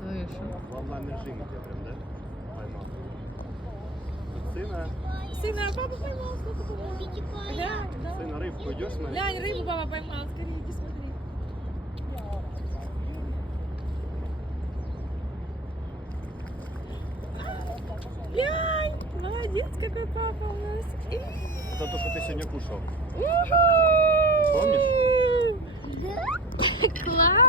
Слышу. В онлайн-режиме тебя прям, да? Поймал. Сына, Сына, папа поймал, сколько поймал. Да. сына, рыбку идешь смотреть? Глянь, рыбу папа поймал, скорее иди смотри. Глянь, молодец, какой папа у нас. Это то, что ты сегодня кушал. Уху! Помнишь? Класс!